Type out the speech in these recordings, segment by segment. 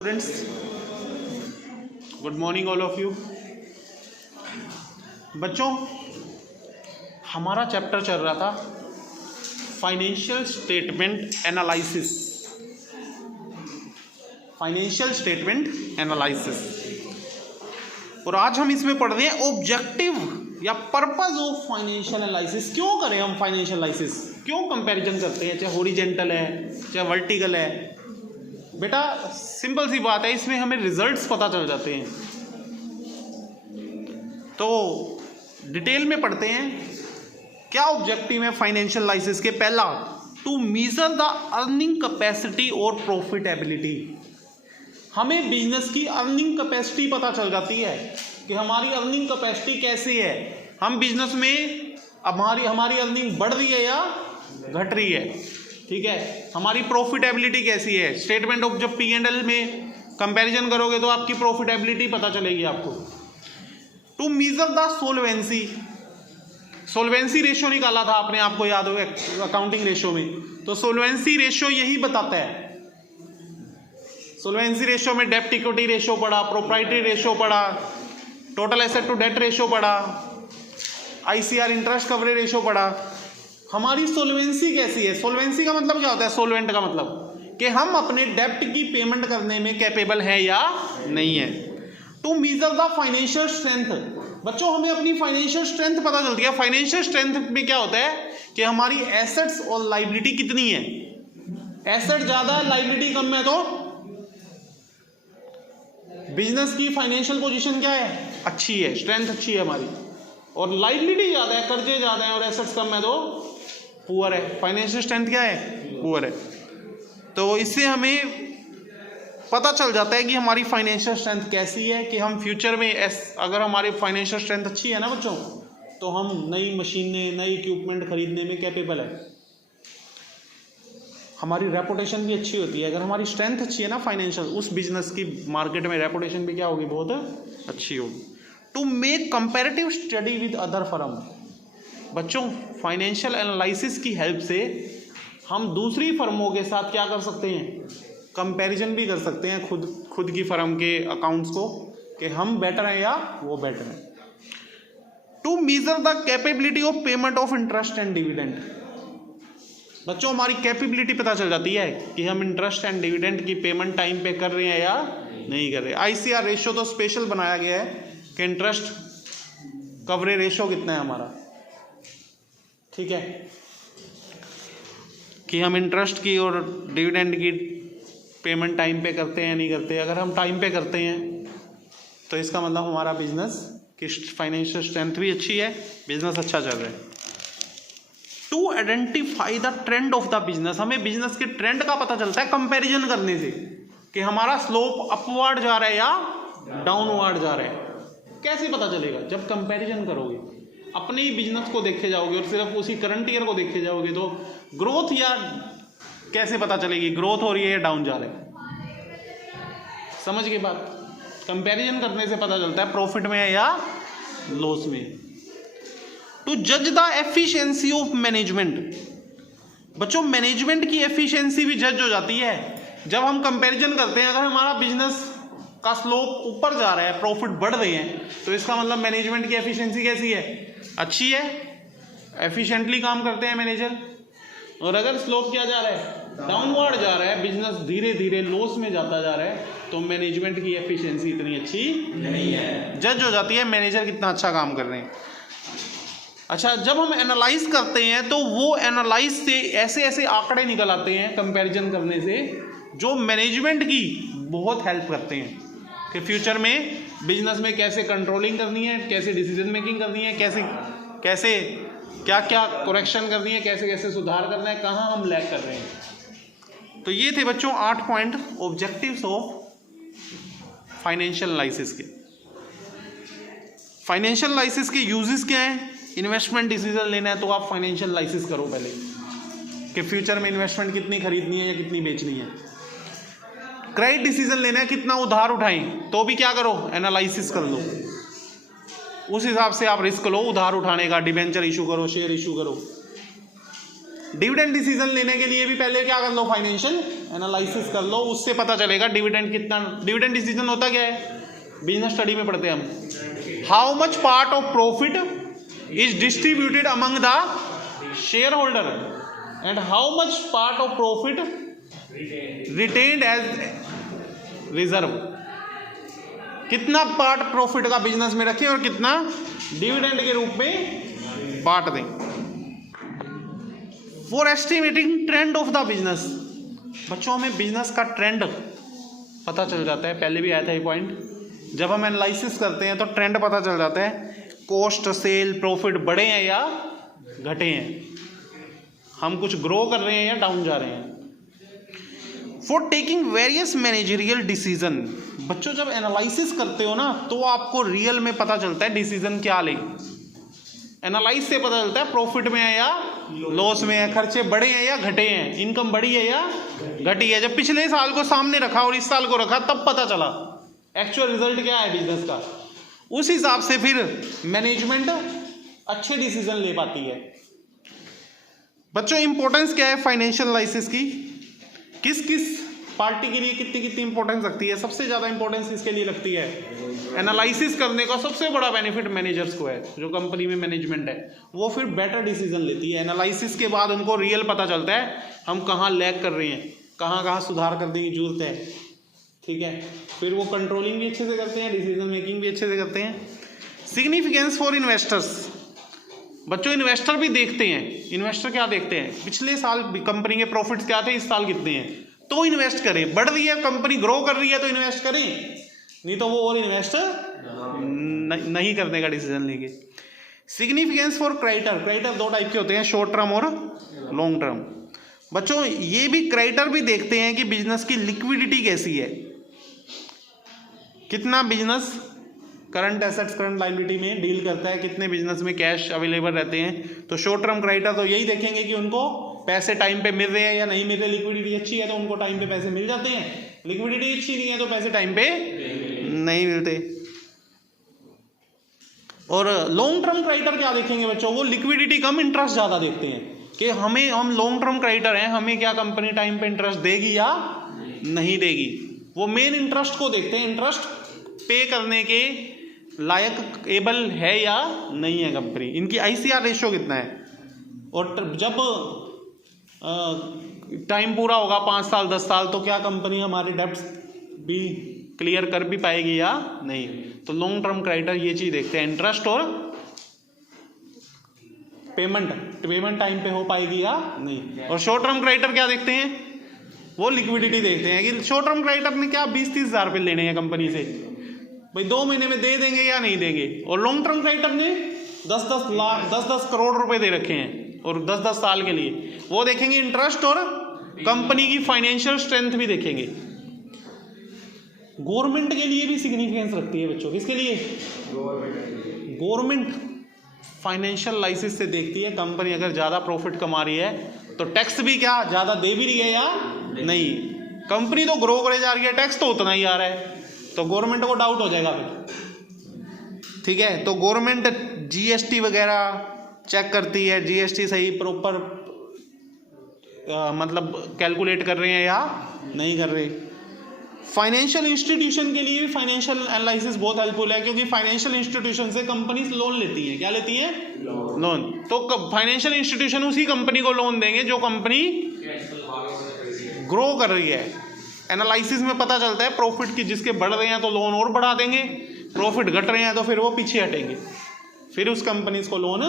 Students, good morning all of you. बच्चों, हमारा chapter चल रहा था financial statement analysis. Financial statement analysis, और आज हम इसमें पढ़ रहे हैं ऑब्जेक्टिव या पर्पस ऑफ फाइनेंशियल एनालिसिस। क्यों करें हम फाइनेंशियल एनालिसिस, क्यों कंपैरिजन करते हैं, चाहे हॉरिजेंटल है चाहे वर्टिकल है। बेटा सिंपल सी बात है, इसमें हमें रिजल्ट्स पता चल जाते हैं। तो डिटेल में पढ़ते हैं क्या ऑब्जेक्टिव है फाइनेंशियल एनालिसिस के। पहला, to measure the earning capacity और प्रॉफिटेबिलिटी। हमें बिजनेस की अर्निंग कैपेसिटी पता चल जाती है कि हमारी अर्निंग कैपेसिटी कैसी है। हम बिजनेस में हमारी अर्निंग बढ़ रही है या घट रही है, ठीक है। हमारी प्रॉफिटेबिलिटी कैसी है। स्टेटमेंट ऑफ जब P&L में कंपैरिजन करोगे तो आपकी प्रॉफिटेबिलिटी पता चलेगी आपको। टू मेजर द सोल्वेंसी, सोल्वेंसी रेशियो निकाला था आपने, आपको याद हो अकाउंटिंग रेशियो में, तो सोल्वेंसी रेशियो यही बताता है। सोल्वेंसी रेशियो में डेब्ट इक्विटी रेशियो पढ़ा, प्रोप्राइटरी रेशियो पढ़ा, total asset to debt ratio पढ़ा, ICR इंटरेस्ट कवरेज रेशियो पढ़ा। हमारी सोल्वेंसी कैसी है। सोल्वेंसी का मतलब क्या होता है, सोल्वेंट का मतलब कि हम अपने डेब्ट की पेमेंट करने में कैपेबल हैं या नहीं है। To measure the financial strength, बच्चों हमें अपनी फाइनेंशियल स्ट्रेंथ पता चलती है। फाइनेंशियल स्ट्रेंथ में क्या होता है कि हमारी एसेट्स और लायबिलिटी कितनी है। एसेट ज्यादा है, लायबिलिटी कम है, तो बिजनेस की फाइनेंशियल पोजीशन क्या है, अच्छी है, स्ट्रेंथ अच्छी है हमारी। और लायबिलिटी ज्यादा है, कर्जे ज्यादा है, और एसेट्स कम है, तो पुअर है। फाइनेंशियल स्ट्रेंथ क्या है, पुअर है। तो इससे हमें पता चल जाता है कि हमारी फाइनेंशियल स्ट्रेंथ कैसी है, कि हम फ्यूचर में अगर हमारी फाइनेंशियल स्ट्रेंथ अच्छी है ना बच्चों, तो हम नई मशीनें नई इक्विपमेंट खरीदने में कैपेबल है। हमारी रेपुटेशन भी अच्छी होती है। अगर हमारी स्ट्रेंथ अच्छी है ना फाइनेंशियल, उस बिजनेस की मार्केट में रेपुटेशन भी क्या होगी, बहुत अच्छी होगी। To make comparative study with other firm, बच्चों फाइनेंशियल एनालिसिस की हेल्प से हम दूसरी फर्मों के साथ क्या कर सकते हैं, कंपैरिजन भी कर सकते हैं खुद की फर्म के अकाउंट्स को, कि हम बेटर हैं या वो बेटर हैं। To measure the capability of payment of interest and dividend, बच्चों हमारी कैपेबिलिटी पता चल जाती है कि हम इंटरेस्ट एंड डिविडेंड की पेमेंट टाइम पे कर रहे हैं या नहीं कर रहे। ICR रेशियो तो स्पेशल बनाया गया है कि इंटरेस्ट कवरेज रेशियो कितना है हमारा, ठीक है, कि हम इंटरेस्ट की और डिविडेंड की पेमेंट टाइम पे करते हैं या नहीं करते। अगर हम टाइम पे करते हैं तो इसका मतलब हमारा बिजनेस की फाइनेंशियल स्ट्रेंथ भी अच्छी है, बिजनेस अच्छा चल रहा है। To identify the trend of the business, हमें बिजनेस के ट्रेंड का पता चलता है कंपैरिजन करने से, कि हमारा स्लोप अपवर्ड जा रहा है या डाउनवर्ड जा रहा है। कैसे पता चलेगा, जब कंपैरिजन करोगे, अपने ही बिजनेस को देखे जाओगे और सिर्फ उसी करंट ईयर को देखे जाओगे, तो ग्रोथ या कैसे पता चलेगी, ग्रोथ हो रही है या डाउन जा रहा है। समझ गए बात। कंपैरिजन करने से पता चलता है प्रॉफिट में है या लॉस में। टू जज द एफिशिएंसी ऑफ मैनेजमेंट, बच्चों मैनेजमेंट की एफिशिएंसी भी जज हो जाती है जब हम कंपैरिजन करते हैं। अगर हमारा बिजनेस का स्लोप ऊपर जा रहा है, प्रॉफिट बढ़ रहे हैं, तो इसका मतलब मैनेजमेंट की एफिशिएंसी कैसी है, अच्छी है, एफिशिएंटली काम करते हैं मैनेजर। और अगर स्लोप क्या जा रहा है, डाउनवर्ड जा रहा है, बिजनेस धीरे धीरे लॉस में जाता जा रहा है, तो मैनेजमेंट की एफिशिएंसी इतनी अच्छी नहीं है, जज हो जाती है मैनेजर कितना अच्छा काम कर रहे हैं। अच्छा, जब हम एनालाइज करते हैं तो वो एनालाइज से ऐसे ऐसे आंकड़े निकल आते हैं कंपैरिजन करने से, जो मैनेजमेंट की बहुत हेल्प करते हैं कि फ्यूचर में बिजनेस में कैसे कंट्रोलिंग करनी है, कैसे डिसीजन मेकिंग करनी है, कैसे क्या क्या करेक्शन करनी है, कैसे कैसे सुधार करना है, कहाँ हम लैग कर रहे हैं। तो ये थे बच्चों 8 point objectives of financial analysis के। फाइनेंशियल एनालिसिस के यूजेस क्या हैं। इन्वेस्टमेंट डिसीजन लेना है तो आप फाइनेंशियल एनालिसिस करो पहले, कि फ्यूचर में इन्वेस्टमेंट कितनी खरीदनी है या कितनी बेचनी है। क्रेडिट डिसीजन लेना है, कितना उधार उठाएं, तो भी क्या करो, एनालिसिस कर लो। उस हिसाब से आप रिस्क लो उधार उठाने का, डिबेंचर इशू करो, शेयर इशू करो। डिविडेंड डिसीजन लेने के लिए भी पहले क्या कर लो, फाइनेंशियल एनालिसिस कर लो, उससे पता चलेगा डिविडेंड कितना। डिविडेंड डिसीजन होता क्या है, बिजनेस स्टडी में पढ़ते हैं हम। How much part of profit is distributed among the share holder and how much part of profit retained as reserve. कितना पार्ट प्रॉफिट का बिजनेस में रखें और कितना डिविडेंड के रूप में बांट दें। For estimating trend of the business, बच्चों हमें बिजनेस का ट्रेंड पता चल जाता है, पहले भी आया था ये पॉइंट। जब हम एनालिसिस करते हैं तो ट्रेंड पता चल जाता है, कॉस्ट सेल प्रॉफिट बढ़े हैं या घटे हैं, हम कुछ ग्रो कर रहे हैं या डाउन जा रहे हैं। For taking various managerial decision, बच्चों जब एनालिसिस करते हो ना तो आपको रियल में पता चलता है डिसीजन क्या लें। एनालाइज से पता चलता है प्रॉफिट में है या लॉस में है, खर्चे बढ़े हैं या घटे हैं, इनकम बढ़ी है या घटी है। जब पिछले साल को सामने रखा और इस साल को रखा तब पता चला एक्चुअल रिजल्ट क्या है बिजनेस का। उस हिसाब से फिर मैनेजमेंट अच्छे डिसीजन ले पाती है। बच्चों इंपॉर्टेंस क्या है फाइनेंशियल एनालिसिस की, किस किस पार्टी के लिए कितनी कितनी इंपॉर्टेंस रखती है। सबसे ज़्यादा इंपॉर्टेंस किसके लिए लगती है, एनालिसिस करने का सबसे बड़ा बेनिफिट मैनेजर्स को है। जो कंपनी में मैनेजमेंट है वो फिर बेटर डिसीजन लेती है। एनालिसिस के बाद उनको रियल पता चलता है हम कहाँ लैग कर रहे हैं, कहाँ कहाँ सुधार करने की जरूरत है, ठीक है। फिर वो कंट्रोलिंग भी अच्छे से करते हैं, डिसीजन मेकिंग भी अच्छे से करते हैं। सिग्निफिकेंस फॉर इन्वेस्टर्स, बच्चों इन्वेस्टर भी देखते हैं। इन्वेस्टर क्या देखते हैं, पिछले साल कंपनी के प्रॉफिट्स क्या थे, इस साल कितने हैं, तो इन्वेस्ट करें। बढ़ रही है कंपनी, ग्रो कर रही है तो इन्वेस्ट करें, नहीं तो वो और इन्वेस्ट नहीं करने का डिसीजन लेंगे। सिग्निफिकेंस फॉर क्रेडिटर, क्रेडिटर दो टाइप के होते हैं, शॉर्ट टर्म और लॉन्ग टर्म। बच्चों ये भी क्रेडिटर भी देखते हैं कि बिजनेस की लिक्विडिटी कैसी है, कितना business current assets current liability में डील करता है, कितने बिजनेस में कैश अवेलेबल रहते हैं। तो शॉर्ट टर्म क्रेडिटर तो यही देखेंगे कि उनको पैसे टाइम पे मिल रहे हैं या नहीं मिल रहे। लिक्विडिटी अच्छी है तो उनको टाइम पे पैसे मिल जाते हैं, लिक्विडिटी अच्छी नहीं है तो पैसे टाइम पे नहीं मिलते। और लॉन्ग टर्म क्रेडिटर क्या देखेंगे बच्चों, वो लिक्विडिटी कम इंटरेस्ट ज़्यादा देखते हैं कि हम लॉन्ग टर्म क्रेडिटर हैं, हमें क्या कंपनी टाइम पे इंटरेस्ट देगी या नहीं देगी। वो मेन इंटरेस्ट को देखते हैं, इंटरेस्ट पे करने के लायक एबल है या नहीं है कंपनी, इनकी ICR रेशियो कितना है। और जब टाइम पूरा होगा 5 साल 10 साल तो क्या कंपनी हमारे डेब्ट्स भी क्लियर कर भी पाएगी या नहीं। तो लॉन्ग टर्म क्रेडिटर ये चीज़ देखते हैं, इंटरेस्ट और पेमेंट टाइम पे हो पाएगी या नहीं। और शॉर्ट टर्म क्रेडिटर क्या देखते हैं, वो लिक्विडिटी देखते हैं कि शॉर्ट टर्म क्रेडिटर ने क्या 20-30 हज़ार पे लेने हैं कंपनी से, भाई 2 महीने में दे देंगे या नहीं देंगे। और लॉन्ग टर्म क्रेडिटर ने 10-10 लाख 10-10 करोड़ रुपए दे रखे हैं और 10-10 साल के लिए, वो देखेंगे इंटरेस्ट और कंपनी की फाइनेंशियल स्ट्रेंथ भी देखेंगे। गवर्नमेंट के लिए भी सिग्निफिकेंस रखती है बच्चों, किसके लिए, गवर्नमेंट फाइनेंशियल एनालिसिस से देखती है कंपनी अगर ज़्यादा प्रॉफिट कमा रही है तो टैक्स भी क्या ज़्यादा दे भी रही है या नहीं। कंपनी तो ग्रो करे जा रही है, टैक्स तो उतना ही आ रहा है, तो गवर्नमेंट को डाउट हो जाएगा फिर, ठीक है। तो गवर्नमेंट GST वगैरह चेक करती है, GST सही प्रॉपर मतलब कैलकुलेट कर रहे हैं या नहीं कर रहे। फाइनेंशियल इंस्टीट्यूशन के लिए भी फाइनेंशियल एनालिसिस बहुत हेल्पफुल है, क्योंकि फाइनेंशियल इंस्टीट्यूशन से कंपनीज लोन लेती हैं। क्या लेती हैं, लोन। तो फाइनेंशियल इंस्टीट्यूशन उसी कंपनी को लोन देंगे जो कंपनी ग्रो कर रही है। एनालिसिस में पता चलता है प्रॉफिट की, जिसके बढ़ रहे हैं तो लोन और बढ़ा देंगे, प्रॉफिट घट रहे हैं तो फिर वो पीछे हटेंगे, फिर उस कंपनी को लोन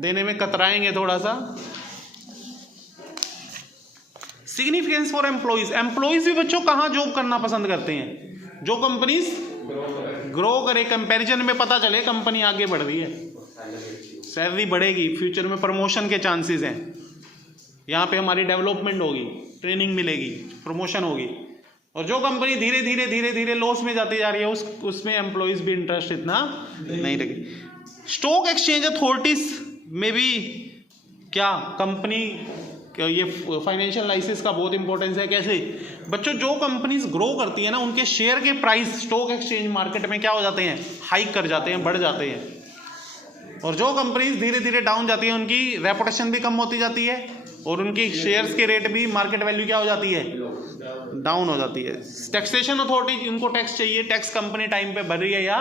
देने में कतराएंगे थोड़ा सा। सिग्निफिकेंस फॉर एम्प्लॉइज, एम्प्लॉइज भी बच्चों कहाँ जॉब करना पसंद करते हैं, जो कंपनीज ग्रो करे, कंपैरिजन में पता चले कंपनी आगे बढ़ रही है, सैलरी बढ़ेगी, फ्यूचर में प्रमोशन के चांसेस हैं, यहाँ पे हमारी डेवलपमेंट होगी, ट्रेनिंग मिलेगी, प्रमोशन होगी। और जो कंपनी धीरे धीरे धीरे धीरे लॉस में जाती जा रही है उसमें एम्प्लॉइज भी इंटरेस्ट इतना नहीं लगे। स्टॉक एक्सचेंज अथॉरिटीज में भी क्या कंपनी, ये फाइनेंशियल एनालिसिस का बहुत इंपॉर्टेंस है। कैसे बच्चों, जो कंपनीज ग्रो करती है ना उनके शेयर के प्राइस स्टॉक एक्सचेंज मार्केट में क्या हो जाते हैं, हाइक कर जाते हैं, बढ़ जाते हैं। और जो कंपनीज धीरे धीरे डाउन जाती है उनकी रेपुटेशन भी कम होती जाती है और उनकी शेयर्स के रेट भी मार्केट वैल्यू क्या हो जाती है, डाउन हो जाती है। टैक्सेशन अथॉरिटी, उनको टैक्स चाहिए, टैक्स कंपनी टाइम पे भर रही है या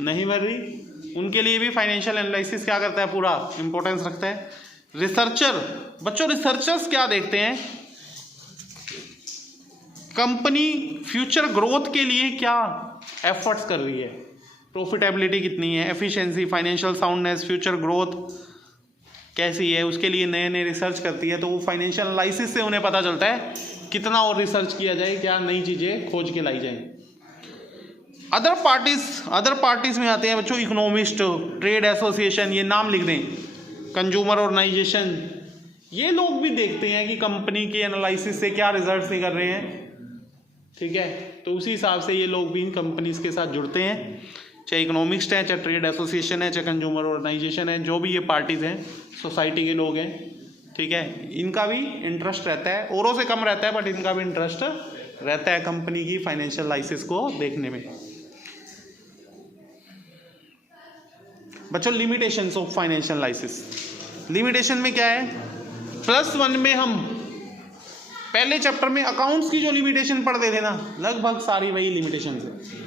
नहीं भर रही, उनके लिए भी फाइनेंशियल एनालिसिस क्या करता है, पूरा इंपॉर्टेंस रखता है। रिसर्चर, बच्चों रिसर्चर्स क्या देखते हैं, कंपनी फ्यूचर ग्रोथ के लिए क्या एफर्ट्स कर रही है, प्रॉफिटेबिलिटी कितनी है, efficiency, financial soundness, future growth कैसी है, उसके लिए नए नए रिसर्च करती है। तो वो फाइनेंशियल एनालिसिस से उन्हें पता चलता है कितना और रिसर्च किया जाए, क्या नई चीज़ें खोज के लाई जाए। अदर पार्टीज में आते हैं बच्चों इकोनॉमिस्ट, ट्रेड एसोसिएशन, ये नाम लिख दें, कंज्यूमर ऑर्गेनाइजेशन, ये लोग भी देखते हैं कि कंपनी के एनालिसिस से क्या रिजल्ट्स निकल रहे हैं, ठीक है। तो उसी हिसाब से ये लोग भी इन कंपनीज के साथ जुड़ते हैं, चाहे इकोनॉमिस्ट है, चाहे ट्रेड एसोसिएशन है, चाहे कंज्यूमर ऑर्गेनाइजेशन है, जो भी ये पार्टीज हैं, सोसाइटी के लोग हैं, ठीक है। इनका भी इंटरेस्ट रहता है, औरों से कम रहता है बट इनका भी इंटरेस्ट रहता है कंपनी की फाइनेंशियल एनालिसिस को देखने में। बच्चों limitations of financial analysis, limitation में क्या है, +1 में हम पहले चैप्टर में अकाउंट्स की जो लिमिटेशन पढ़ते थे ना, लगभग सारी वही लिमिटेशन है।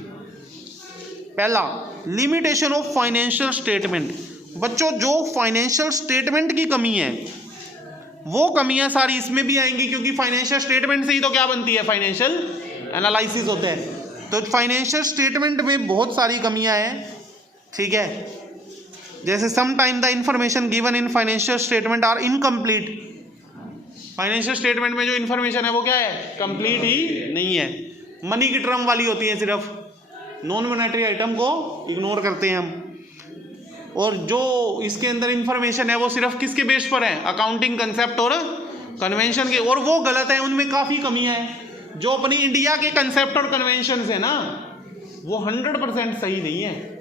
पहला, लिमिटेशन ऑफ फाइनेंशियल स्टेटमेंट। बच्चों जो फाइनेंशियल स्टेटमेंट की कमी है, वो कमियां सारी इसमें भी आएंगी, क्योंकि फाइनेंशियल स्टेटमेंट से ही तो क्या बनती है, फाइनेंशियल एनालिसिस होता है। तो फाइनेंशियल स्टेटमेंट में बहुत सारी कमियां हैं, ठीक है। जैसे sometime the information given in financial statement are incomplete, financial statement में जो इन्फॉर्मेशन है वो क्या है, कंप्लीट ही नहीं है, मनी की टर्म वाली होती है, सिर्फ नॉन मॉनेटरी आइटम को इग्नोर करते हैं हम। और जो इसके अंदर इंफॉर्मेशन है वो सिर्फ किसके बेस पर है, अकाउंटिंग कंसेप्ट और कन्वेंशन के, और वो गलत है, उनमें काफ़ी कमियां हैं। जो अपनी इंडिया के कंसेप्ट और कन्वेंशन है ना, वो 100% सही नहीं है।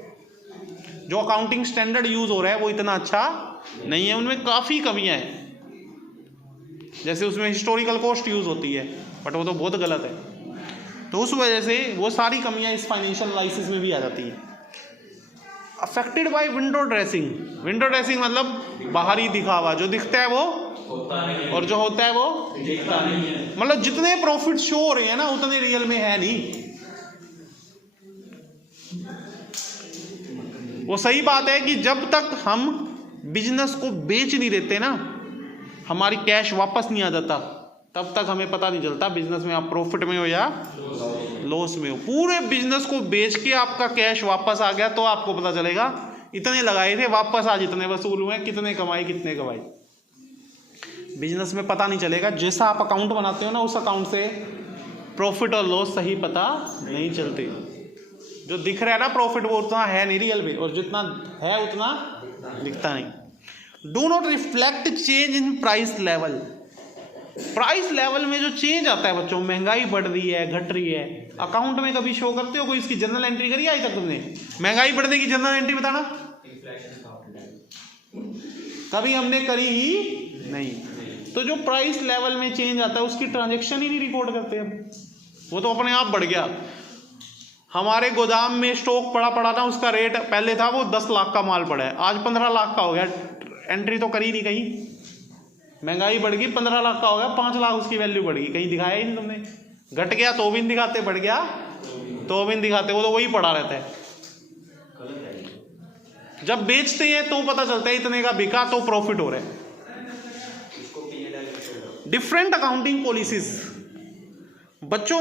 जो अकाउंटिंग स्टैंडर्ड यूज हो रहा है वो इतना अच्छा नहीं है, उनमें काफ़ी कमियां हैं। जैसे उसमें हिस्टोरिकल कॉस्ट यूज होती है, बट वो तो बहुत गलत है। तो उस वजह से वो सारी कमियां इस फाइनेंशियल एनालिसिस में भी आ जाती है। Affected by window dressing, window dressing मतलब बाहरी दिखावा, जो दिखता है वो होता नहीं, और जो होता है वो दिखता नहीं है। मतलब जितने प्रॉफिट शो हो रहे हैं ना, उतने रियल में है नहीं। वो सही बात है कि जब तक हम बिजनेस को बेच नहीं देते ना, हमारी कैश वापस नहीं आ जाता, तब तक हमें पता नहीं चलता बिजनेस में आप प्रॉफिट में हो या लॉस में हो। पूरे बिजनेस को बेच के आपका कैश वापस आ गया तो आपको पता चलेगा इतने लगाए थे, वापस आज इतने वसूल हुए, कितने कमाए कितने गवाए। बिजनेस में पता नहीं चलेगा, जैसा आप अकाउंट बनाते हो ना, उस अकाउंट से प्रॉफिट और लॉस सही पता नहीं चलते। जो दिख रहा है ना प्रॉफिट, वो उतना है नहीं रियल में, और जितना है उतना दिखता नहीं। Do not reflect change in price level. Price level में जो चेंज आता है बच्चों, महंगाई बढ़ रही है घट रही है, अकाउंट में कभी शो करते हो? कोई इसकी जनरल एंट्री करी आज तक तुमने? महंगाई बढ़ने की जनरल एंट्री बताना, कभी हमने करी ही नहीं। तो जो प्राइस लेवल में चेंज आता है उसकी ट्रांजैक्शन ही नहीं रिकॉर्ड करते हम, वो तो अपने आप बढ़ गया। हमारे गोदाम में स्टॉक पड़ा था, उसका रेट पहले था वो 10 लाख का माल पड़ा है, आज 15 लाख का हो गया, एंट्री तो करी नहीं कहीं। महंगाई बढ़ गई, 15 लाख का हो गया, 5 लाख उसकी वैल्यू बढ़ गई, कहीं दिखाया ही नहीं तुमने। घट गया तो भी नहीं दिखाते, बढ़ गया तो भी नहीं दिखाते, वो तो वही पड़ा रहता है। जब बेचते हैं तो पता चलता है इतने का बिका तो प्रॉफिट हो रहा है। Different accounting policies. बच्चों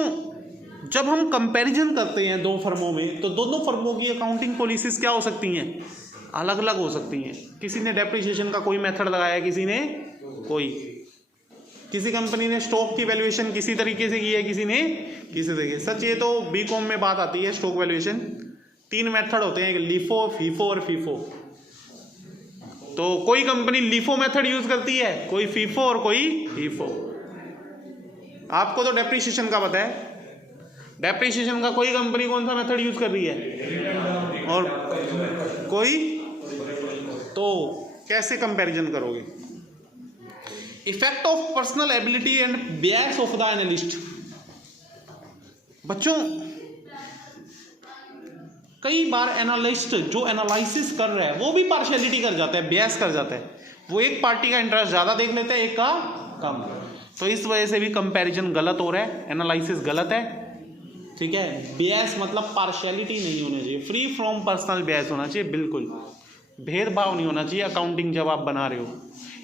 जब हम कंपैरिजन करते हैं दो फर्मों में, तो दोनों फर्मों की अकाउंटिंग पॉलिसीज क्या हो सकती हैं, अलग अलग हो सकती हैं। किसी ने डेप्रिसिएशन का कोई मेथड लगाया, किसी ने कोई, किसी कंपनी ने स्टॉक की वैल्यूएशन किसी तरीके से की है, किसी ने किसी तरीके। सच ये तो बीकॉम में बात आती है, स्टॉक वैल्यूएशन 3 मेथड होते हैं, लिफो, फीफो और फीफो। तो कोई कंपनी लिफो मेथड यूज करती है, कोई फीफो और कोई फीफो। आपको तो डेप्रिसिएशन का पता है, डेप्रिसिएशन का कोई कंपनी कौन सा मेथड यूज कर रही है और कोई, तो कैसे कंपैरिजन करोगे? Effect of personal ability and bias of the analyst. बच्चों कई बार एनालिस्ट जो एनालिसिस कर रहा है वो भी पार्शियलिटी कर जाता है, बियस कर जाता है। वो एक पार्टी का इंटरेस्ट ज़्यादा देख लेते हैं, एक का कम। तो इस वजह से भी कंपैरिजन गलत हो रहा है, एनालिसिस गलत है, ठीक है। बियस मतलब पार्शियलिटी नहीं होना चाहिए, फ्री फ्रॉम पर्सनल बियस होना चाहिए, बिल्कुल भेदभाव नहीं होना चाहिए अकाउंटिंग जब आप बना रहे हो।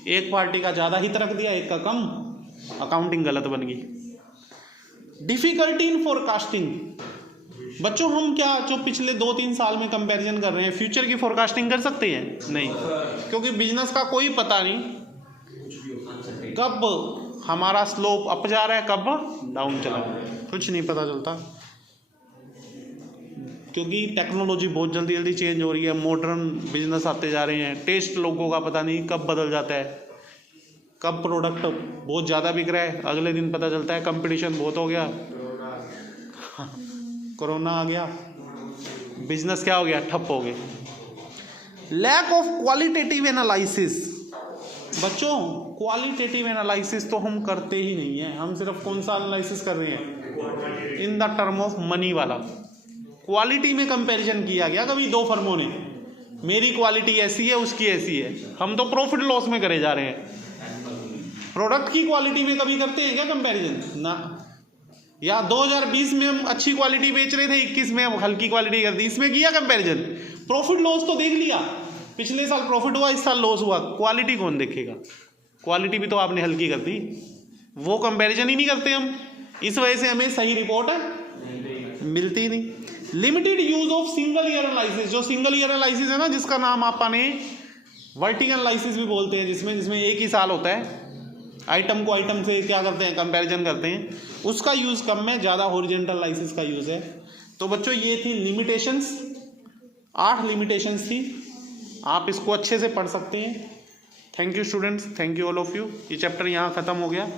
एक पार्टी का ज़्यादा हित रख दिया, एक का कम, अकाउंटिंग गलत बन गई। डिफिकल्टी इन फोरकास्टिंग, बच्चों हम क्या जो पिछले 2-3 साल में कंपैरिजन कर रहे हैं, फ्यूचर की फोरकास्टिंग कर सकते हैं? नहीं, क्योंकि बिजनेस का कोई पता नहीं कब हमारा स्लोप अप जा रहा है, कब डाउन चला रहा है, कुछ नहीं पता चलता, क्योंकि टेक्नोलॉजी बहुत जल्दी जल्दी चेंज हो रही है, मॉडर्न बिजनेस आते जा रहे हैं, टेस्ट लोगों का पता नहीं कब बदल जाता है, कब प्रोडक्ट बहुत ज़्यादा बिक रहा है, अगले दिन पता चलता है कंपटीशन बहुत हो गया, कोरोना आ गया, बिजनेस क्या हो गया, ठप हो गए। लैक ऑफ क्वालिटेटिव एनालिसिस, बच्चों क्वालिटेटिव एनालिसिस तो हम करते ही नहीं है, हम सिर्फ कौन सा एनालिसिस कर रहे हैं, in the term of money वाला। क्वालिटी में कंपैरिजन किया गया कभी दो फर्मों ने, मेरी क्वालिटी ऐसी है उसकी ऐसी है, हम तो प्रॉफिट लॉस में करे जा रहे हैं। प्रोडक्ट की क्वालिटी में कभी करते हैं क्या कंपैरिजन ना, या 2020 में हम अच्छी क्वालिटी बेच रहे थे, 21 में हम हल्की क्वालिटी कर दी, इसमें किया कंपैरिजन। प्रॉफिट लॉस तो देख लिया, पिछले साल प्रॉफिट हुआ, इस साल लॉस हुआ, क्वालिटी कौन देखेगा, क्वालिटी भी तो आपने हल्की कर दी, वो कंपैरिजन ही नहीं करते हम, इस वजह से हमें सही रिपोर्ट मिलती नहीं। Limited use of single year analysis, जो सिंगल ईयर एनालिसिस है ना, जिसका नाम आपने वर्टिकल एनालिसिस भी बोलते हैं, जिसमें एक ही साल होता है, आइटम को आइटम से क्या करते हैं, कंपैरिजन करते हैं, उसका यूज कम है, ज़्यादा हॉरिजॉन्टल एनालिसिस का यूज है। तो बच्चों ये थी लिमिटेशंस, 8 लिमिटेशंस थी, आप इसको अच्छे से पढ़ सकते हैं। Thank you students, thank you all of you. ये चैप्टर यहाँ ख़त्म हो गया।